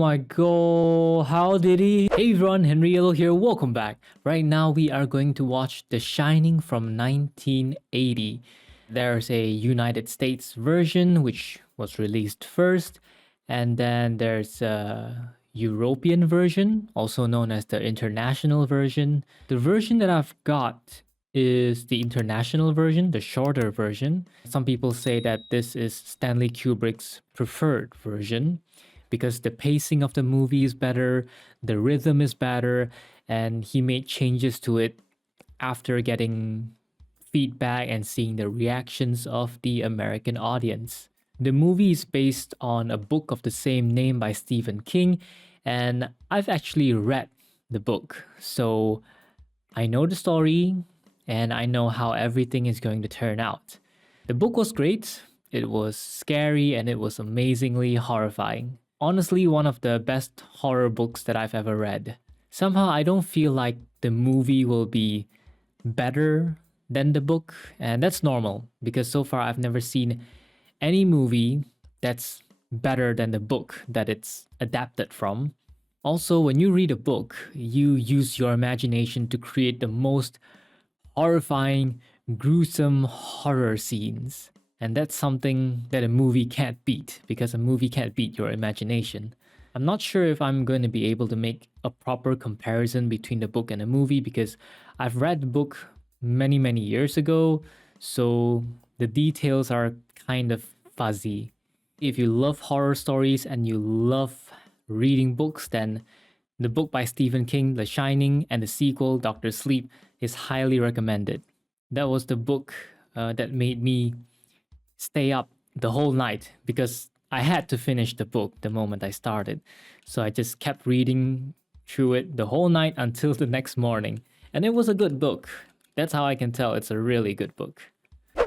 my god, how did he? Hey everyone, Henry Yellow here, welcome back. Right now we are going to watch The Shining from 1980. There's a United States version which was released first, and then there's a European version, also known as the international version. The version that I've got is the international version, the shorter version. Some people say that this is Stanley Kubrick's preferred version because the pacing of the movie is better, the rhythm is better, and he made changes to it after getting feedback and seeing the reactions of the American audience. The movie is based on a book of the same name by Stephen King, and I've actually read the book, so I know the story and I know how everything is going to turn out. The book was great, it was scary, and it was amazingly horrifying. Honestly, one of the best horror books that I've ever read. Somehow, I don't feel like the movie will be better than the book, and that's normal because so far I've never seen any movie that's better than the book that it's adapted from. Also, when you read a book, you use your imagination to create the most horrifying, gruesome horror scenes. And that's something that a movie can't beat, because a movie can't beat your imagination. I'm not sure if I'm going to be able to make a proper comparison between the book and the movie, because I've read the book many years ago, so the details are kind of fuzzy. If you love horror stories and you love reading books, then the book by Stephen King, The Shining, and the sequel, Doctor Sleep, is highly recommended. That was the book that made me stay up the whole night because I had to finish the book the moment I started. So I just kept reading through it the whole night until the next morning. And it was a good book. That's how I can tell it's a really good book.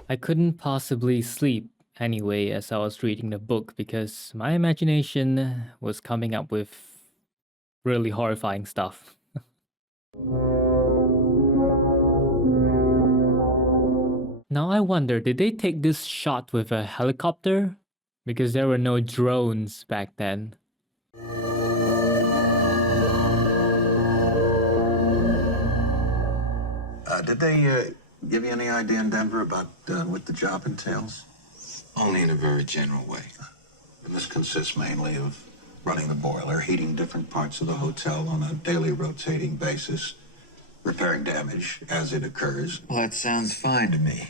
I couldn't possibly sleep anyway as I was reading the book because my imagination was coming up with really horrifying stuff. Now I wonder, did they take this shot with a helicopter? Because there were no drones back then. Did they give you any idea in Denver about what the job entails? Only in a very general way. And this consists mainly of running the boiler, heating different parts of the hotel on a daily rotating basis, repairing damage as it occurs. Well, that sounds fine to me.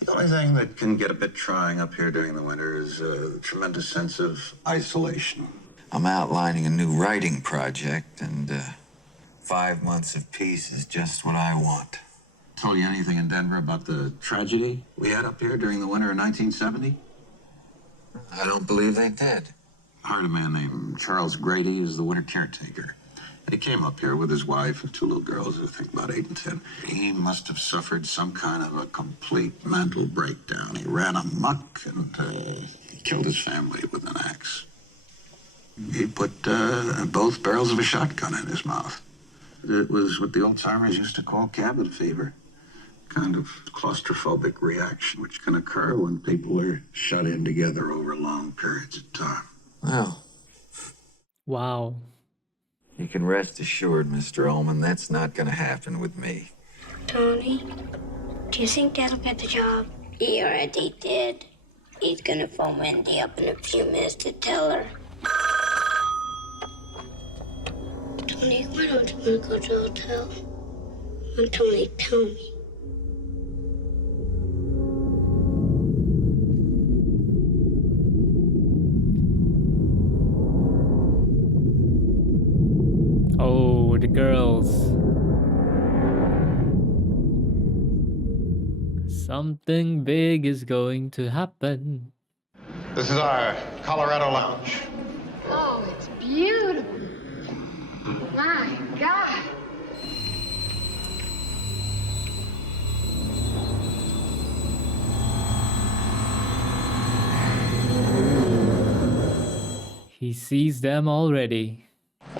The only thing that can get a bit trying up here during the winter is a tremendous sense of isolation. I'm outlining a new writing project, and 5 months of peace is just what I want. Told you anything in Denver about the tragedy we had up here during the winter of 1970? I don't believe they did. Hired a man named Charles Grady as the winter caretaker. And he came up here with his wife and two little girls, I think about 8 and 10. He must have suffered some kind of a complete mental breakdown. He ran amok and killed his family with an axe. He put both barrels of a shotgun in his mouth. It was what the old-timers used to call cabin fever. Kind of claustrophobic reaction, which can occur when people are shut in together over long periods of time. Well, Wow. you can rest assured, Mr. Ullman, that's not going to happen with me. Tony, do you think Dad'll get the job? He already did. He's gonna phone Wendy up in a few minutes to tell her. Tony, why don't you want to go to the hotel? Tony, tell me. Oh, the girls. Something big is going to happen. This is our Colorado lounge. Oh, it's beautiful. My God. He sees them already.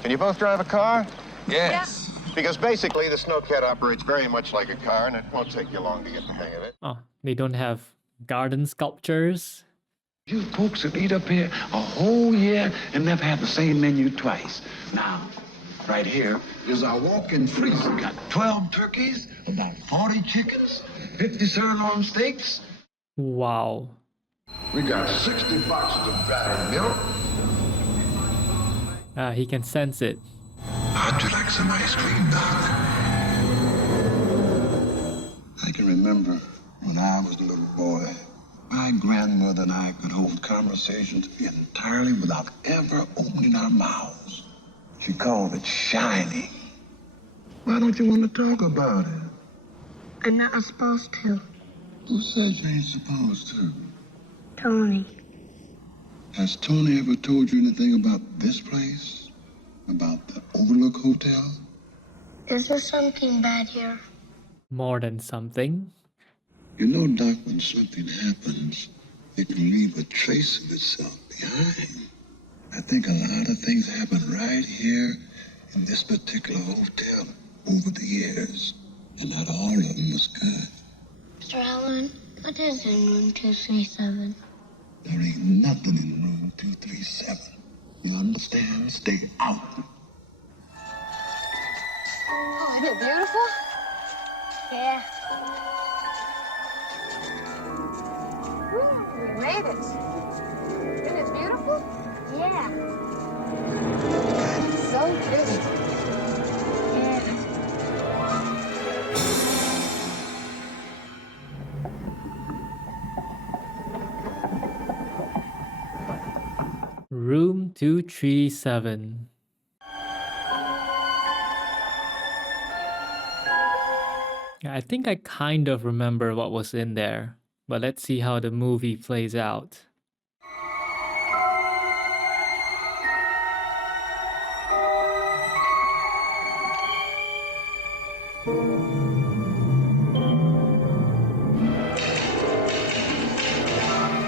Can you both drive a car? Yes. Because basically the Snowcat operates very much like a car, and it won't take you long to get the hang of it. Oh, they don't have garden sculptures. You folks would eat up here a whole year and never have the same menu twice. Now, right here is our walk-in freezer. Got 12 turkeys, about 40 chickens, 50 sirloin steaks. Wow. We got 60 boxes of dry milk. He can sense it. How'd you like some ice cream, Doc? I can remember when I was a little boy, my grandmother and I could hold conversations entirely without ever opening our mouths. She called it shining. Why don't you want to talk about it? I'm not supposed to. Who says you ain't supposed to? Tony. Has Tony ever told you anything about this place? About the Overlook Hotel? Is there something bad here? More than something. You know, Doc, when something happens, it can leave a trace of itself behind. I think a lot of things happen right here in this particular hotel over the years. And not all of them was good. Mr. Allen, what is in room 237? There ain't nothing in room 237. You understand? Stay out. Oh, isn't it beautiful? Yeah. Woo, we made it. Isn't it beautiful? Yeah. So pretty. Yeah. Room 237. Yeah, I think I kind of remember what was in there, but let's see how the movie plays out.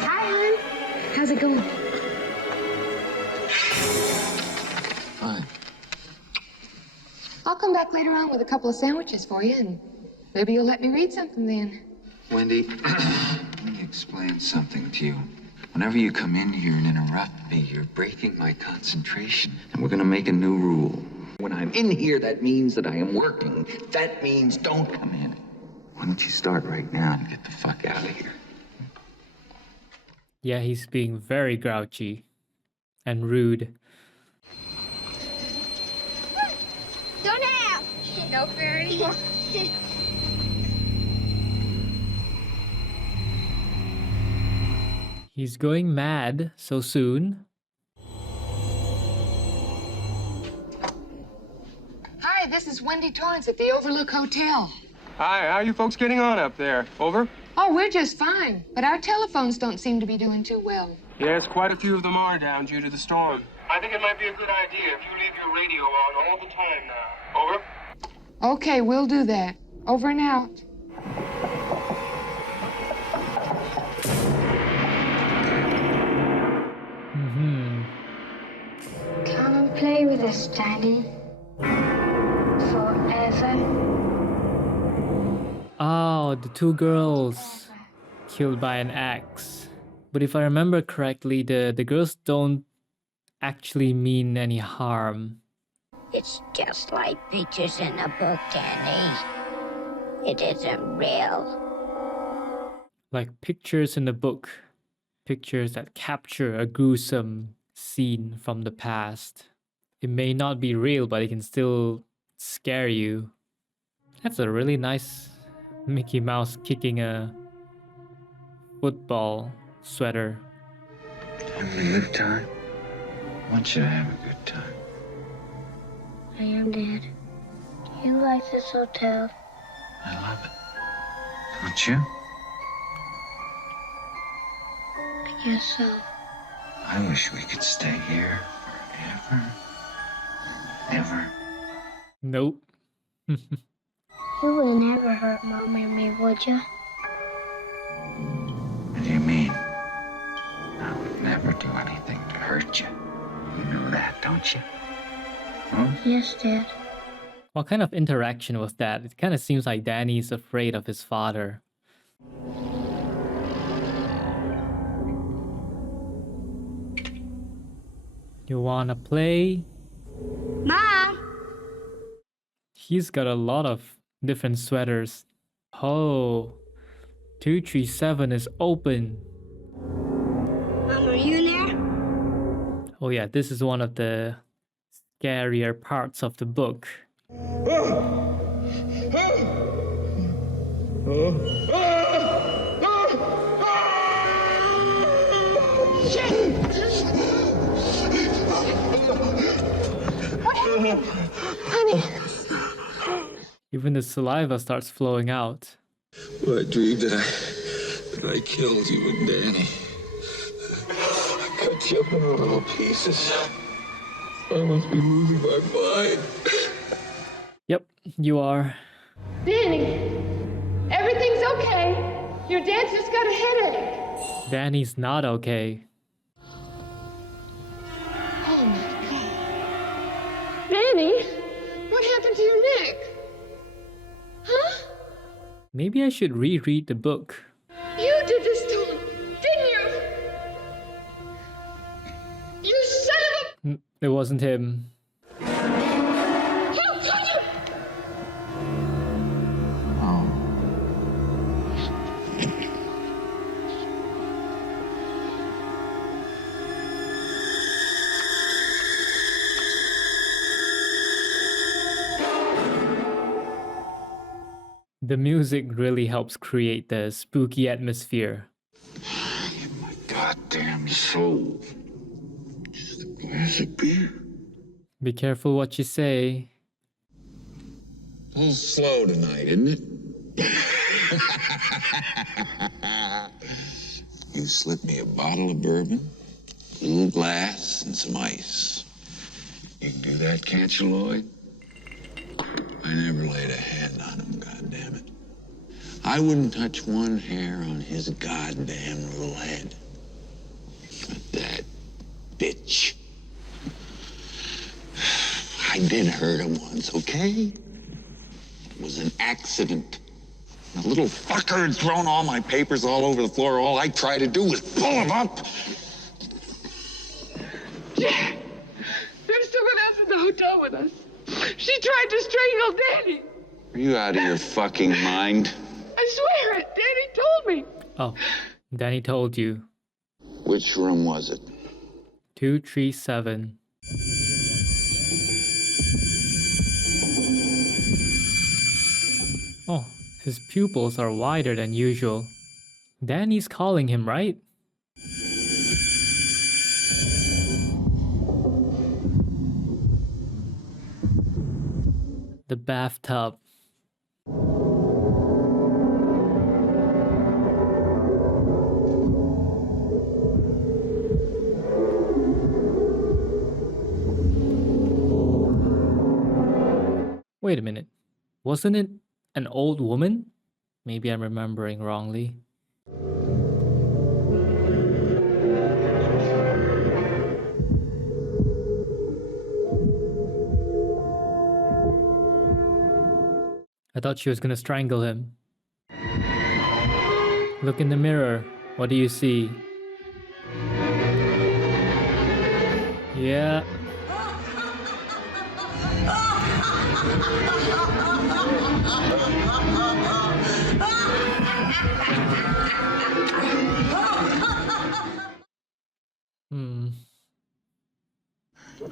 Hi, hon. How's it going? Fine. I'll come back later on with a couple of sandwiches for you, and maybe you'll let me read something then. Wendy, let me explain something to you. Whenever you come in here and interrupt me, you're breaking my concentration. And we're gonna make a new rule. When I'm in here, that means that I am working. That means don't come in. Why don't you start right now and get the fuck out of here? Yeah, he's being very grouchy and rude. Don't have. No fair anymore. He's going mad so soon. Hi, this is Wendy Torrance at the Overlook Hotel. Hi, how are you folks getting on up there? Over? Oh, we're just fine, but our telephones don't seem to be doing too well. Yes, quite a few of them are down due to the storm. I think it might be a good idea if you leave your radio on all the time now. Over? Okay, we'll do that. Over and out. Come and play with us, Danny. Forever. Oh, the two girls killed by an axe. But if I remember correctly, the girls don't actually mean any harm. It's just like pictures in a book, Danny. It isn't real. Like pictures in the book. Pictures that capture a gruesome scene from the past. It may not be real, but it can still scare you. That's a really nice Mickey Mouse kicking a football sweater. Having a good time? I want you to have a good time. I am Dad. Do you like this hotel? I love it. Don't you? I guess so. I wish we could stay here forever. Ever. Nope. You would never hurt Mom and me, would you? What do you mean? I would never do anything to hurt you. You know that, don't you? Yes, Dad. What kind of interaction was that? It kind of seems like Danny's afraid of his father. You wanna play? Mom! He's got a lot of different sweaters. Oh, 237 is open. Mom, are you there? Oh yeah, this is one of the scarier parts of the book. Honey, Even the saliva starts flowing out. Well, I dreamed that I killed you and Danny. I cut you up into little pieces. I must be losing my mind. Yep, you are. Danny, everything's okay. Your dad just got a headache. Danny's not okay. Oh my God. Danny, what happened to your neck? Huh? Maybe I should reread the book. You did this to him, didn't you? You son of It wasn't him. a... How could you? The music really helps create the spooky atmosphere. My goddamn soul. Just a glass of beer. Be careful what you say. A little slow tonight, isn't it? You slipped me a bottle of bourbon, a little glass, and some ice. You can do that, can't you, Lloyd? I never laid a hand on him, goddammit. I wouldn't touch one hair on his goddamn little head. But that bitch. I did hurt him once, okay? It was an accident. The little fucker had thrown all my papers all over the floor. All I tried to do was pull him up. Jack, there's someone else in the hotel with us. She tried to strangle Danny. Are you out of your fucking mind? I swear it. Danny told me. Oh, Danny told you. Which room was it? 237. Oh, his pupils are wider than usual. Danny's calling him, right? The bathtub. Wait a minute. Wasn't it an old woman? Maybe I'm remembering wrongly. I thought she was gonna strangle him. Look in the mirror. What do you see? Yeah.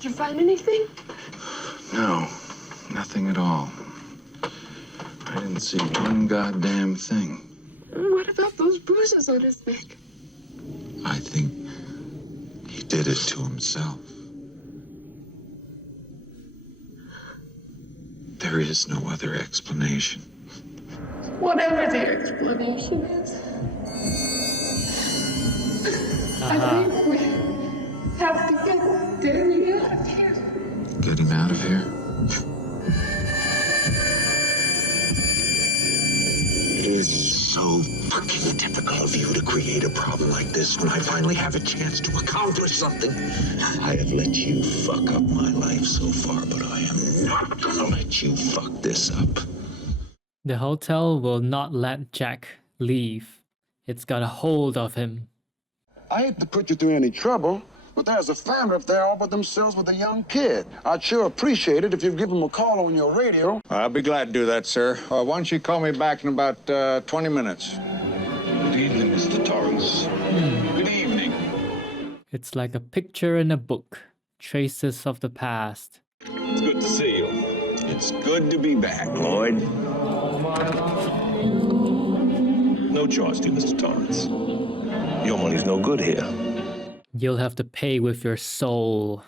Did you find anything? No, nothing at all. I didn't see one goddamn thing. What about those bruises on his neck? I think he did it to himself. There is no other explanation. Whatever the explanation is. I think we have to get Danny out of here. Get him out of here? It is so fucking typical of you to create a problem like this when I finally have a chance to accomplish something. I have let you fuck up my life so far, but I am not gonna let you fuck this up. The hotel will not let Jack leave. It's got a hold of him. I hate to put you through any trouble, But there's a family up there all by themselves with a young kid. I'd sure appreciate it if you'd give them a call on your radio. I'll be glad to do that, sir. Why don't you call me back in about 20 minutes? Good evening, Mr. Torrance. Good evening. It's like a picture in a book. Traces of the past. It's good to see you. It's good to be back, Lloyd. No charge to you, Mr. Torrance. Your money's no good here. You'll have to pay with your soul.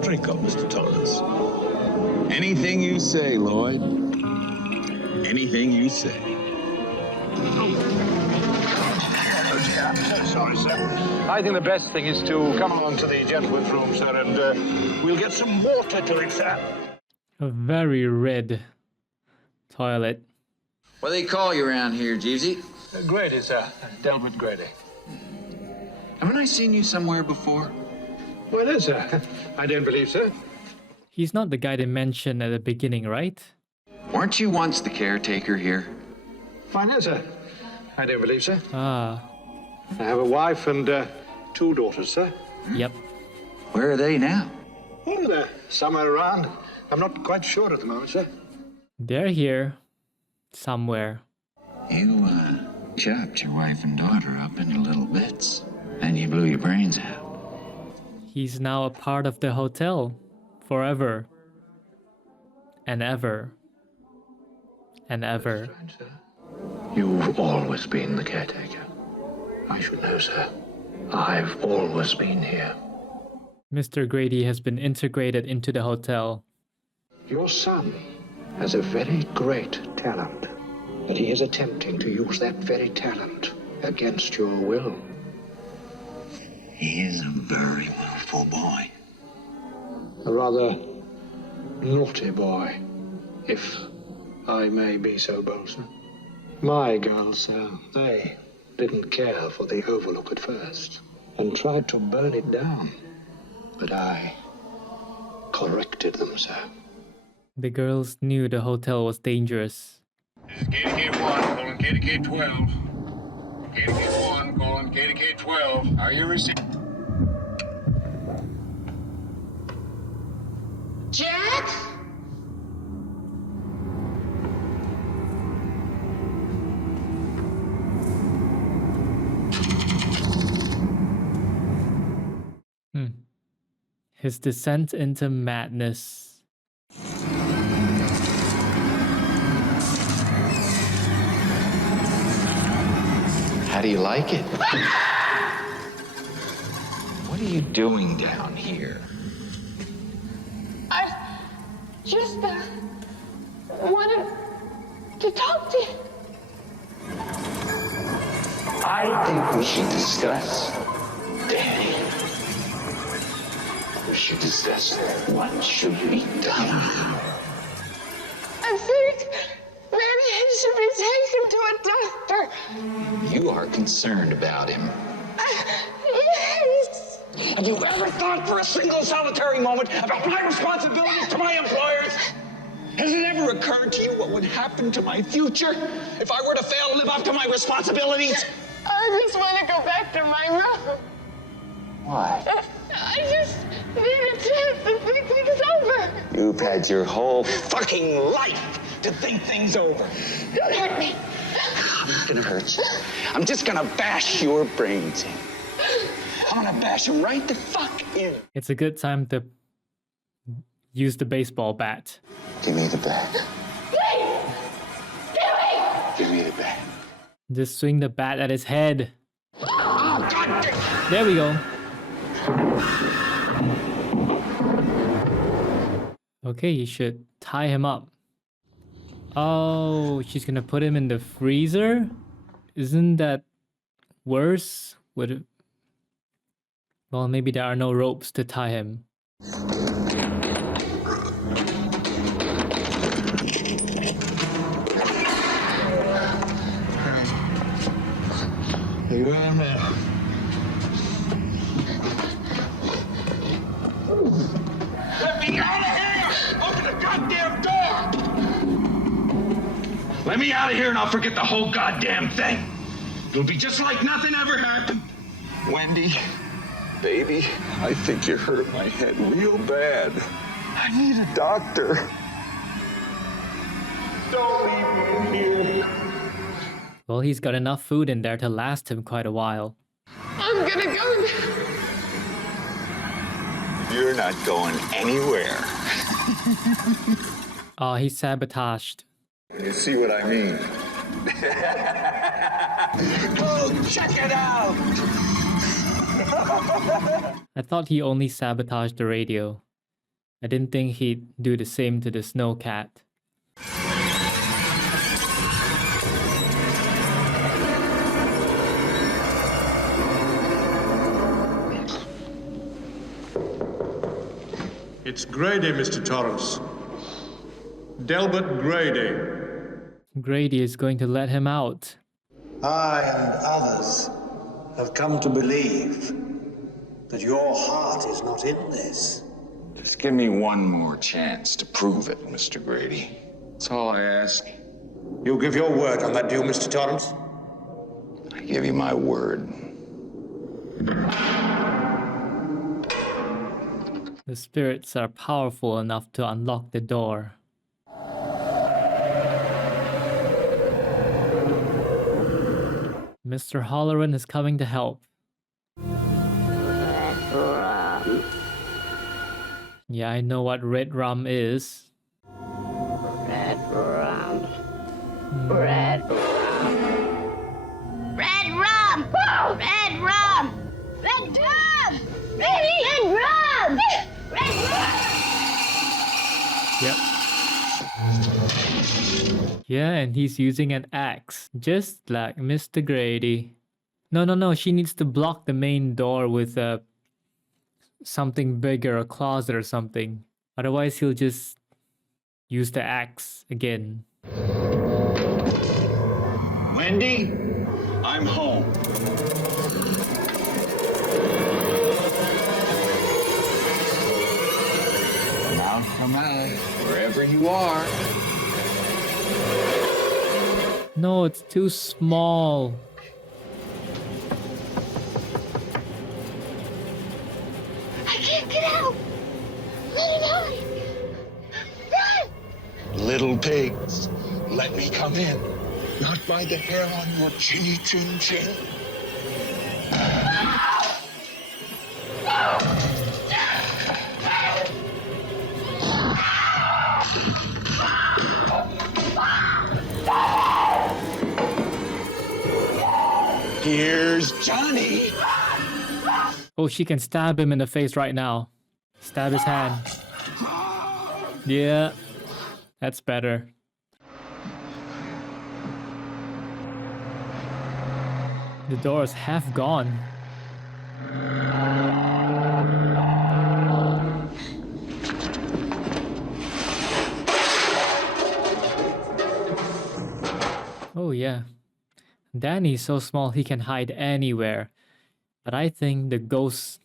Drink up, Mr. Torrance. Anything you say, Lloyd. Anything you say. Sorry, sir. I think the best thing is to come along to the gentleman's room, sir, and we'll get some water to it, sir. A very red toilet. What do they call you around here, Jeevesy? Grady, sir. Delbert Grady. Haven't I seen you somewhere before? Well, no, sir. I don't believe so. He's not the guy they mentioned at the beginning, right? Weren't you once the caretaker here? Why, no, sir. I don't believe so. Ah, I have a wife and 2 daughters, sir. yep. Where are they now? Oh, they're somewhere around. I'm not quite sure at the moment, sir. They're here. Somewhere. You, chopped your wife and daughter up into little bits, and you blew your brains out. He's now a part of the hotel. Forever. And ever. And ever. You've always been the caretaker. I should know, sir. I've always been here. Mr. Grady has been integrated into the hotel. Your son has a very great talent, and he is attempting to use that very talent against your will. He is a very willful boy. A rather naughty boy, if I may be so bold, sir. My girls, sir, they didn't care for the Overlook at first and tried to burn it down. But I corrected them, sir. The girls knew the hotel was dangerous. This is KDK 1, calling KDK 12. KDK 1, calling KDK 12. Are you receiving? Jack? His descent into madness. How do you like it? What are you doing down here? I just wanted to talk to you. I think we should discuss Danny. We should discuss what should be done. I think maybe he should be taken to a doctor. You are concerned about him. Yes. Have you ever thought for a single solitary moment about my responsibilities to my employers? Has it ever occurred to you what would happen to my future if I were to fail to live up to my responsibilities? I just want to go back to my room. Why? I just need a chance to think things over. You've had your whole fucking life to think things over. Don't hurt me. I'm not gonna hurt you. I'm just gonna bash your brains in. I'm gonna bash them right the fuck in. It's a good time to use the baseball bat. Give me the bat. Please. Give me the bat. Just swing the bat at his head. Oh, God damn. There we go. Okay, you should tie him up. Oh, she's gonna put him in the freezer? Isn't that worse? Well, maybe there are no ropes to tie him. You in there? Let me out of here! Open the goddamn door! Let me out of here and I'll forget the whole goddamn thing. It'll be just like nothing ever happened. Wendy, Baby, I think you hurt my head real bad. I need a doctor. Don't leave me here. Well, he's got enough food in there to last him quite a while. I'm gonna go now. You're not going anywhere. Oh, he's sabotaged. You see what I mean? Oh, check it out! I thought he only sabotaged the radio. I didn't think he'd do the same to the snowcat. It's Grady, Mr. Torrance. Delbert Grady. Grady is going to let him out. I and others have come to believe that your heart is not in this. Just give me one more chance to prove it, Mr. Grady. That's all I ask. You'll give your word on that deal, Mr. Torrance? I give you my word. The spirits are powerful enough to unlock the door. Mr. Halloran is coming to help. Redrum. Yeah, I know what Redrum is. Redrum. Redrum. Redrum! Redrum! Redrum! Redrum! Redrum! Yep. Yeah, and he's using an axe, just like Mr. Grady. No, she needs to block the main door with something bigger, a closet or something. Otherwise, he'll just use the axe again. Wendy, I'm home. Come out, wherever you are. No, it's too small. I can't get out. Let it out. Run! Little pigs, let me come in. Not by the hair on your chinny chin chin. Here's Johnny. Oh, she can stab him in the face right now. Stab his hand. Yeah, that's better. The door is half gone. Oh yeah. Danny's so small he can hide anywhere. But I think the ghost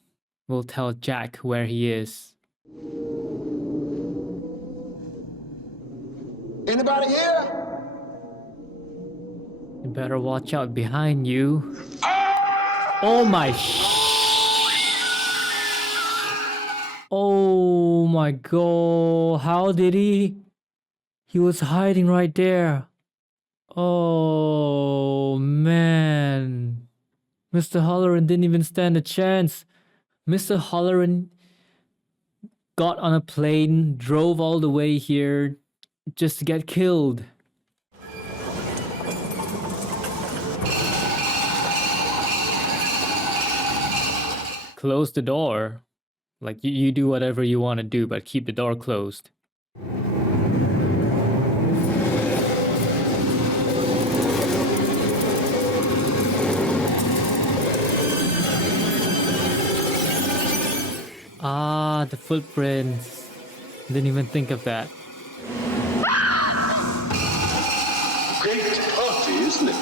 will tell Jack where he is. Anybody here? You better watch out behind you. Oh my Oh my god. How did he? He was hiding right there. Oh man. Mr. Halloran didn't even stand a chance. Mr. Halloran got on a plane, drove all the way here just to get killed. Close the door. Like, you do whatever you want to do, but keep the door closed. Ah, the footprints. Didn't even think of that. Great party, isn't it?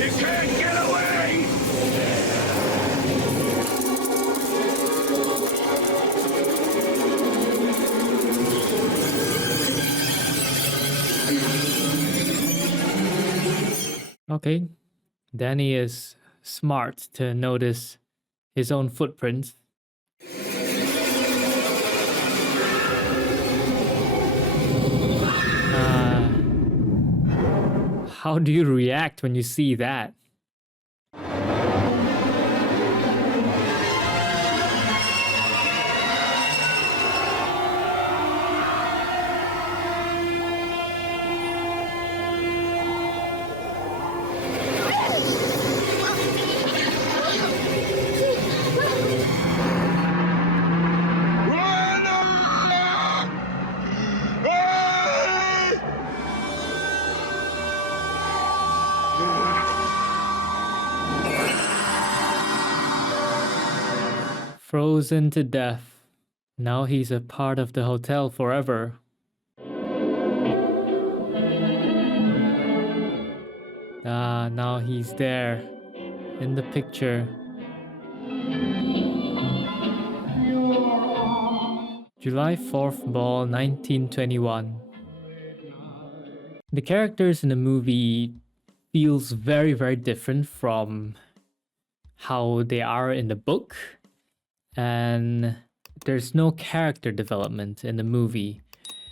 You can't get away! Okay, Danny is smart to notice his own footprints. How do you react when you see that? Frozen to death. Now he's a part of the hotel forever. Now he's there in the picture. July 4th Ball 1921. The characters in the movie feels very, very different from how they are in the book. And there's no character development in the movie.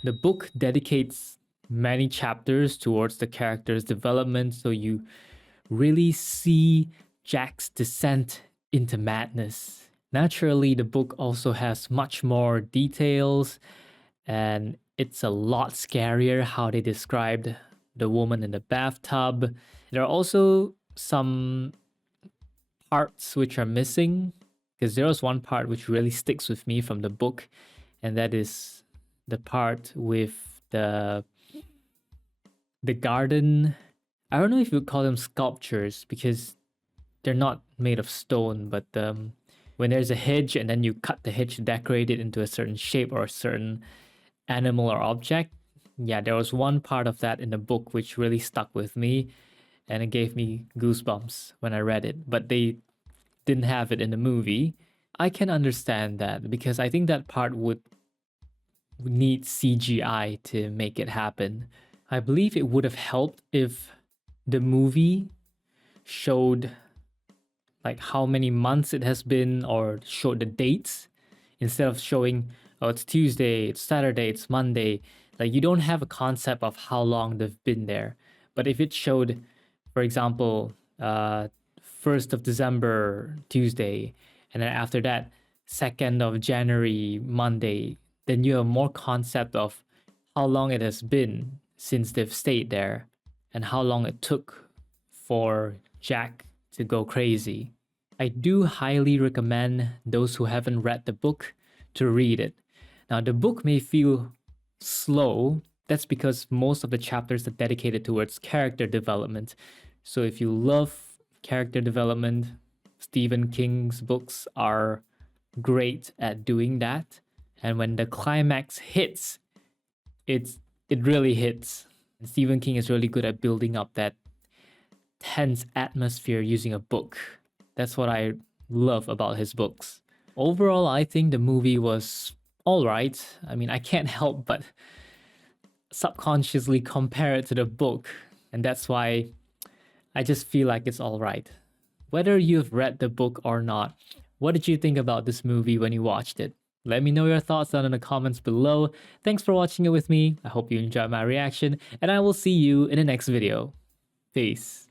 The book dedicates many chapters towards the character's development, so you really see Jack's descent into madness. Naturally, the book also has much more details, and it's a lot scarier how they described the woman in the bathtub. There are also some parts which are missing, because there was one part which really sticks with me from the book, and that is the part with the garden. I don't know if you would call them sculptures because they're not made of stone, but when there's a hedge and then you cut the hedge to decorate it into a certain shape or a certain animal or object. Yeah, there was one part of that in the book which really stuck with me, and it gave me goosebumps when I read it, but they didn't have it in the movie. I can understand that because I think that part would need CGI to make it happen. I believe it would have helped if the movie showed like how many months it has been or showed the dates instead of showing, oh, it's Tuesday, it's Saturday, it's Monday. Like you don't have a concept of how long they've been there. But if it showed, for example, 1st of December, Tuesday, and then after that, 2nd of January, Monday, then you have more concept of how long it has been since they've stayed there and how long it took for Jack to go crazy. I do highly recommend those who haven't read the book to read it. Now, the book may feel slow. That's because most of the chapters are dedicated towards character development. So if you love character development, Stephen King's books are great at doing that. And when the climax hits, it really hits. And Stephen King is really good at building up that tense atmosphere using a book. That's what I love about his books. Overall, I think the movie was all right. I mean, I can't help but subconsciously compare it to the book, and that's why I just feel like it's all right. Whether you've read the book or not, what did you think about this movie when you watched it? Let me know your thoughts down in the comments below. Thanks for watching it with me. I hope you enjoyed my reaction, and I will see you in the next video. Peace.